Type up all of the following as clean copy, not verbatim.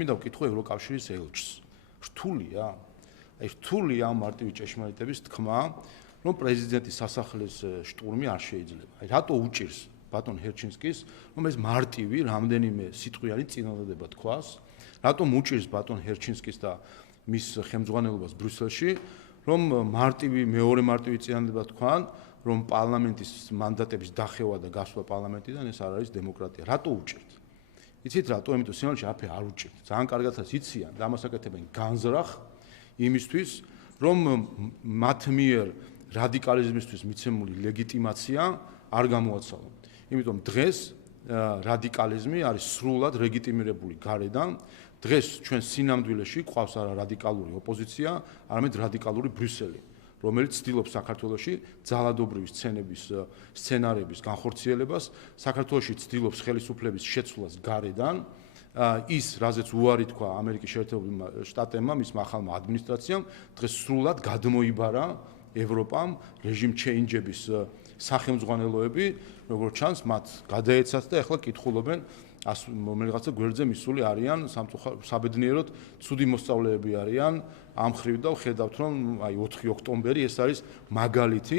მინდა ვკითხო ევროკავშირის ელჩს. რთულია? აი რთულია ამ მარტივი ჭეშმარიტების თქმა, რომ პრეზიდენტის სასახლის შტურმი არ შეიძლება. აი რატო უჭირს ბატონ ჰერჩინსკის, რომ ეს მარტივი რამდენიმე სიტყვიანი წინადადება თქვას, რატომ უჭირს ბატონ ჰერჩინსკის და მის ხელმძღვანელობას ბრიუსელში, რომ მეორე მარტივი წინადადება თქვან, რომ პარლამენტის მანდატების დახევა და გასვლა პარლამენტიდან ეს არ არის დემოკრატია. რატო უჭირთ? იცით რატო? იმიტომ სინამდვილეში არაფერ არ უჭირთ. ძალიან კარგადაც იციან და ამას აკეთებენ განზრახ იმისთვის, რომ მათ მიერ რადიკალიზმისთვის მიცემული ლეგიტიმაცია არ გამოაცალონ. იმიტომ დღეს რადიკალიზმი არის სრულად ლეგიტიმირებული გარედან. დღეს ჩვენ სინამდვილეში ყავს არა რადიკალური ოპოზიცია, არამედ რადიკალური ბრიუსელი, რომელიც ცდილობს საქართველოში ძალადობრივი სცენარების განხორციელებას, საქართველოში ცდილობს ხელისუფლების შეცვლას გარედან. ის, რაზეც უარი თქვა ამერიკის შეერთებულმა შტატებმა, მის ახალმა ადმინისტრაციამ, დღეს სრულად გადმოიბარა ევროპამ რეჟიმ ჩეინჯების სახელმძღვანელოები, როგორც ჩანს, მათ გადაეცათ და ახლა კითხულობენ რომელიღაცა გვერდზე მისული არიან საბედნიეროდ ცუდი მოსწავლეები არიან ამ ხრივ და ვხედავთ რომ აი 4 ოქტომბერი ეს არის მაგალითი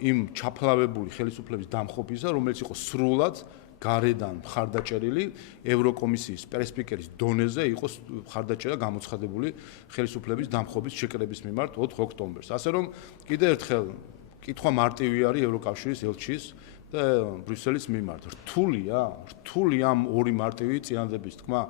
იმ ჩაფლავებული ხელისუფლების დამხობისა, რომელიც იყო სრულად გარედან მხარდაჭერილი ევროკომისიის პრესპიკერის დონეზე იყო მხარდაჭერა გამოცხადებული ხელისუფლების დამხობის შეკრების მიმართ 4 ოქტომბერს. ასე რომ კიდევ ერთხელ კითხვა მარტივი არის ევროკავშირის ელჩის და ბრიუსელის მიმართ. რთულია ამ ორი მარტივი წინადადების თქმა?